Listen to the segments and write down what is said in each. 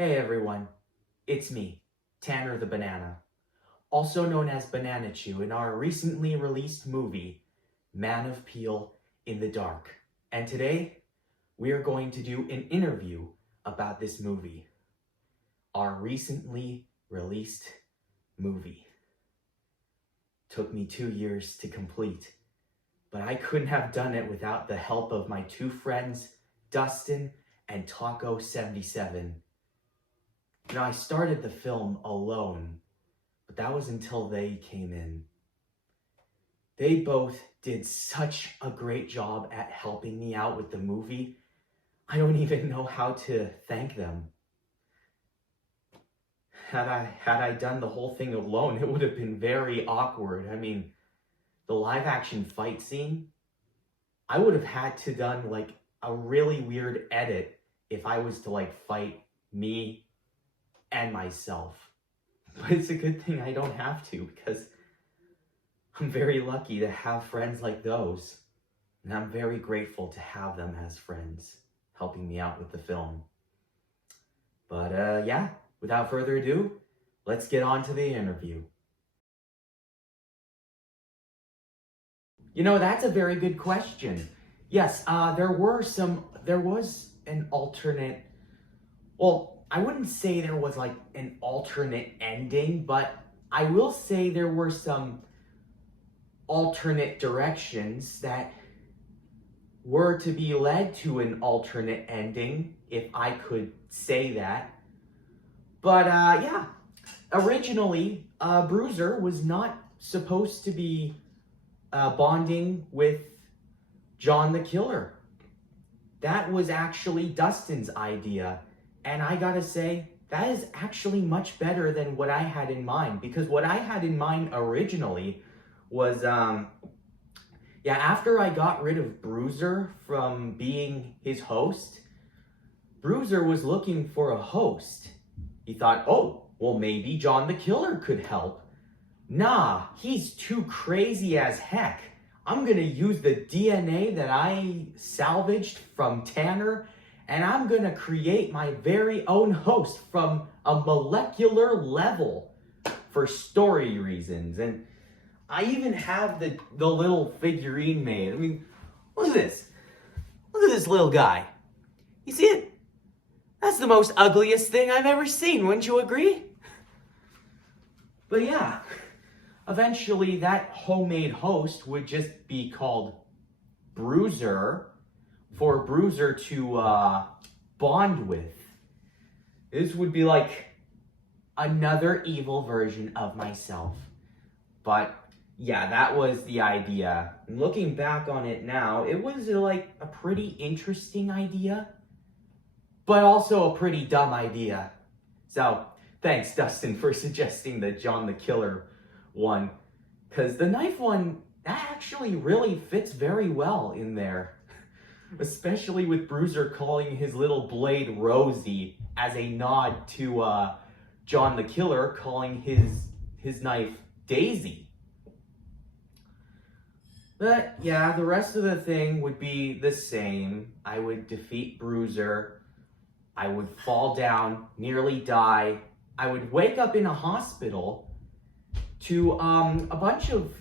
Hey everyone, it's me, Tanner the Banana, also known as Banana Chew in our recently released movie, Man of Peel in the Dark. And today, we are going to do an interview about this movie, our recently released movie. Took me 2 years to complete, but I couldn't have done it without the help of my two friends, Dustin and Taco77. I started the film alone, but that was until they came in. They both did such a great job at helping me out with the movie. I don't even know how to thank them. Had I done the whole thing alone, it would have been very awkward. The live action fight scene, I would have had to done like a really weird edit if I was to fight me and myself. But it's a good thing I don't have to, because I'm very lucky to have friends like those. And I'm very grateful to have them as friends, helping me out with the film. But yeah, without further ado, let's get on to the interview. That's a very good question. Yes, there was an alternate, well, I wouldn't say there was an alternate ending, but I will say there were some alternate directions that were to be led to an alternate ending, if I could say that. But yeah, originally, Bruiser was not supposed to be bonding with John the Killer. That was actually Dustin's idea. And I gotta say, that is actually much better than what I had in mind. Because what I had in mind originally was, after I got rid of Bruiser from being his host, Bruiser was looking for a host. He thought, oh, well, maybe John the Killer could help. Nah, he's too crazy as heck. I'm gonna use the DNA that I salvaged from Tanner, and I'm gonna create my very own host from a molecular level for story reasons. And I even have the little figurine made. Look at this. Look at this little guy. You see it? That's the most ugliest thing I've ever seen, wouldn't you agree? But yeah, eventually that homemade host would just be called Bruiser, for Bruiser to bond with. This would be like another evil version of myself. But yeah, that was the idea. Looking back on it now, it was a pretty interesting idea, but also a pretty dumb idea. So thanks, Dustin, for suggesting the John the Killer one, because the knife one, that actually really fits very well in there. Especially with Bruiser calling his little blade Rosie as a nod to John the Killer calling his knife Daisy. But yeah, the rest of the thing would be the same. I would defeat Bruiser. I would fall down, nearly die. I would wake up in a hospital to a bunch of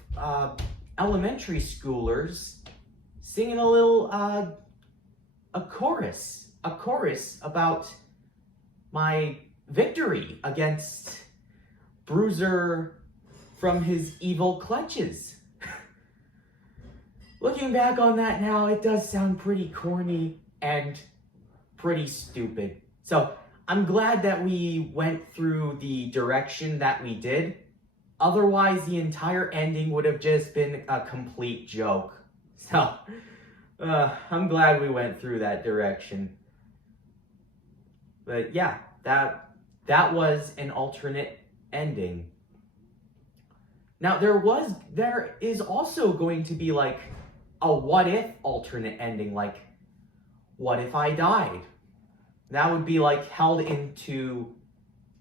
elementary schoolers singing a little a chorus about my victory against Bruiser from his evil clutches. Looking back on that now, it does sound pretty corny and pretty stupid. So I'm glad that we went through the direction that we did. Otherwise, the entire ending would have just been a complete joke. So I'm glad we went through that direction. But yeah, that was an alternate ending. Now there is also going to be a what if alternate ending, what if I died? That would be held into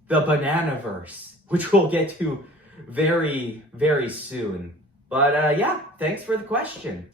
the Bananaverse, which we'll get to very, very soon. But yeah, thanks for the question.